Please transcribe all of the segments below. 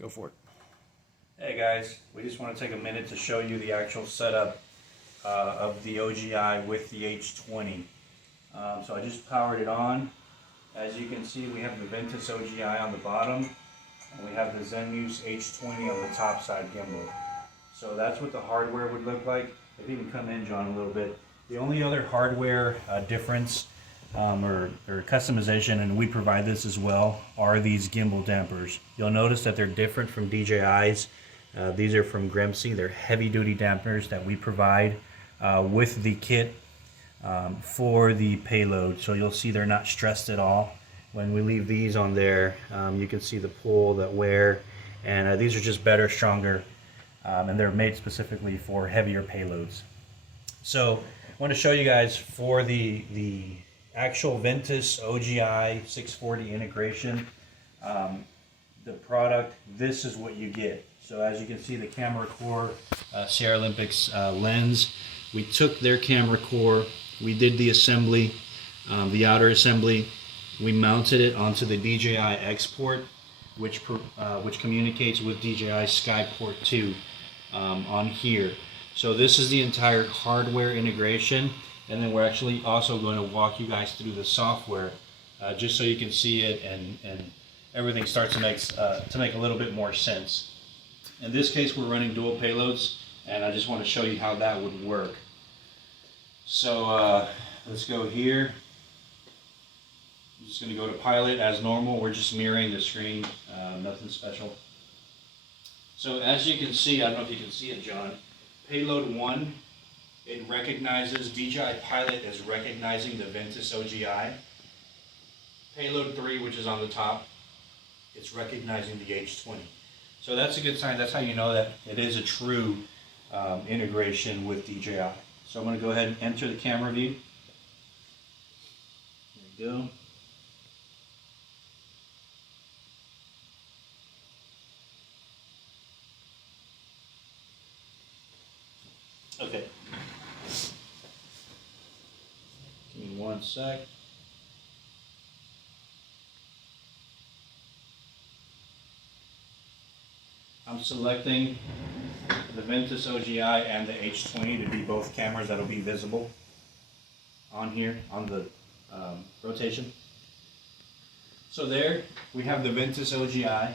Go for it. Hey guys, we just want to take a minute to show you the actual setup of the OGI with the H20. So I just powered it on. As you can see, we have the Ventus OGI on the bottom, and we have the Zenmuse H20 on the top side gimbal. So that's what the hardware would look like. If you can come in, John, a little bit. The only other hardware difference or customization, and we provide this as well, are these gimbal dampers. You'll notice that they're different from DJI's. These are from Gremsy. They're heavy-duty dampers that we provide with the kit for the payload. So you'll see they're not stressed at all. When we leave these on there, you can see the pull, the wear, and these are just better, stronger, and they're made specifically for heavier payloads. So I want to show you guys for the actual Ventus OGI 640 integration, the product, this is what you get. So as you can see, the camera core, Sierra Olympics lens, we took their camera core, we did the assembly, the outer assembly, we mounted it onto the DJI export, which communicates with DJI Skyport 2 on here. So this is the entire hardware integration, and then we're actually also going to walk you guys through the software just so you can see it and everything starts to make a little bit more sense. In this case, we're running dual payloads, and I just want to show you how that would work. So let's go here. I'm just going to go to pilot as normal. We're just mirroring the screen, nothing special. So as you can see, I don't know if you can see it, John, payload 1, it recognizes, DJI Pilot is recognizing the Ventus OGI. Payload 3, which is on the top, it's recognizing the H20. So that's a good sign. That's how you know that it is a true integration with DJI. So I'm going to go ahead and enter the camera view. There we go. Okay. Give me one sec. I'm selecting the Ventus OGI and the H20 to be both cameras that will be visible on here on the rotation. So there we have the Ventus OGI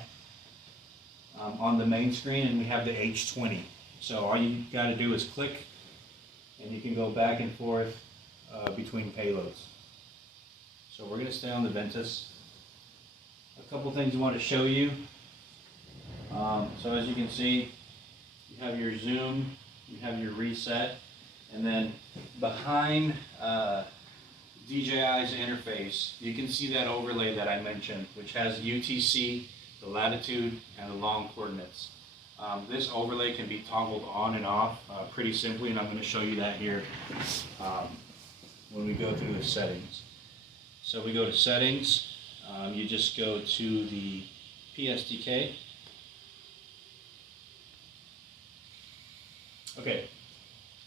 on the main screen, and we have the H20. So all you got to do is click, and you can go back and forth between payloads. So we're going to stay on the Ventus. A couple things I want to show you. So as you can see, you have your zoom, you have your reset, and then behind DJI's interface, you can see that overlay that I mentioned, which has UTC, the latitude, and the long coordinates. This overlay can be toggled on and off pretty simply, and I'm going to show you that here when we go through the settings. So we go to settings, you just go to the PSDK. Okay,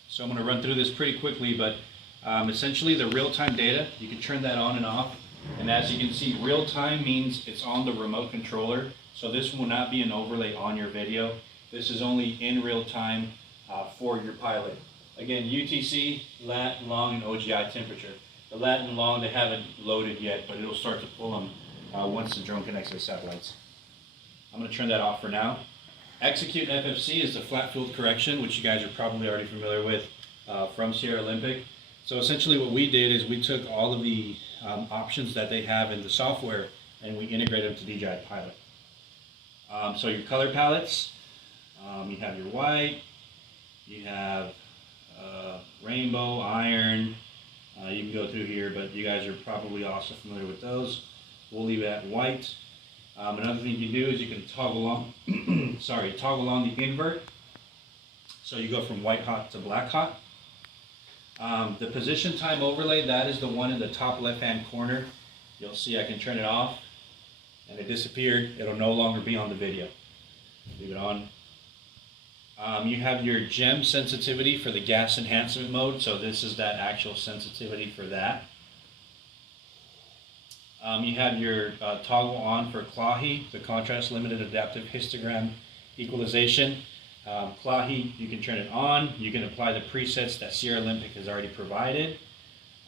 so I'm going to run through this pretty quickly, but essentially the real-time data, you can turn that on and off, and as you can see, real-time means it's on the remote controller, so this will not be an overlay on your video. This is only in real time for your pilot. Again, UTC, lat, long, and OGI temperature. The lat and long, they haven't loaded yet, but it'll start to pull them once the drone connects to the satellites. I'm going to turn that off for now. Execute FFC is the flat field correction, which you guys are probably already familiar with from Sierra Olympic. So essentially what we did is we took all of the options that they have in the software and we integrated them to DJI Pilot. So your color palettes, you have your white, you have rainbow, iron, you can go through here, but you guys are probably also familiar with those. We'll leave it at white. Another thing you can do is you can toggle on, toggle on the invert. So you go from white hot to black hot. The position time overlay, that is the one in the top left-hand corner. You'll see I can turn it off, and it disappeared. It'll no longer be on the video. Leave it on. You have your gem sensitivity for the gas enhancement mode. So this is that actual sensitivity for that. You have your toggle on for CLAHI, the contrast limited adaptive histogram equalization. CLAHI, you can turn it on. You can apply the presets that Sierra Olympic has already provided.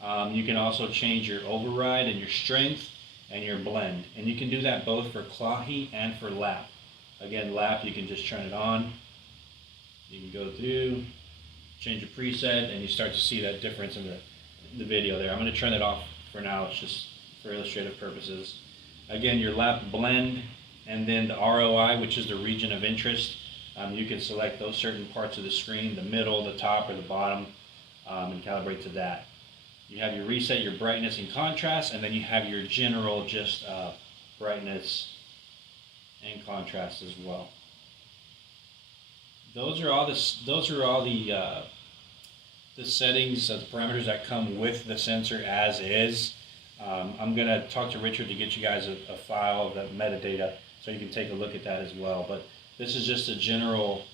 You can also change your override and your strength and your blend. And you can do that both for CLAHI and for lap. Again, lap, you can just turn it on. You can go through, change your preset, and you start to see that difference in the video there. I'm going to turn it off for now. It's just for illustrative purposes. Again, your lap blend, and then the ROI, which is the region of interest. You can select those certain parts of the screen, the middle, the top, or the bottom, and calibrate to that. You have your reset, your brightness and contrast, and then you have your general just brightness and contrast as well. Those are all the settings, the parameters that come with the sensor as is. I'm going to talk to Richard to get you guys a file of the metadata so you can take a look at that as well. But this is just a general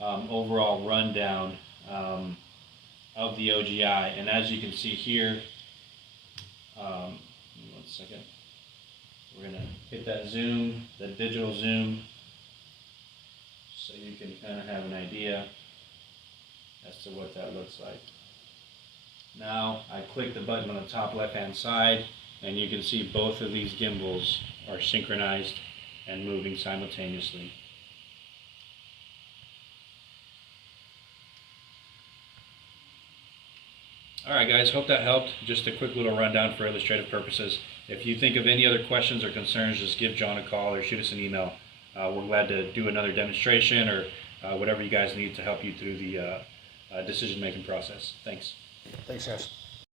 overall rundown of the OGI. And as you can see here, one second, we're going to hit that zoom, the digital zoom, so you can kind of have an idea as to what that looks like. Now I click the button on the top left hand side, and you can see both of these gimbals are synchronized and moving simultaneously. Alright guys, hope that helped. Just a quick little rundown for illustrative purposes. If you think of any other questions or concerns, just give John a call or shoot us an email. We're glad to do another demonstration or whatever you guys need to help you through the decision-making process. Thanks. Thanks, guys.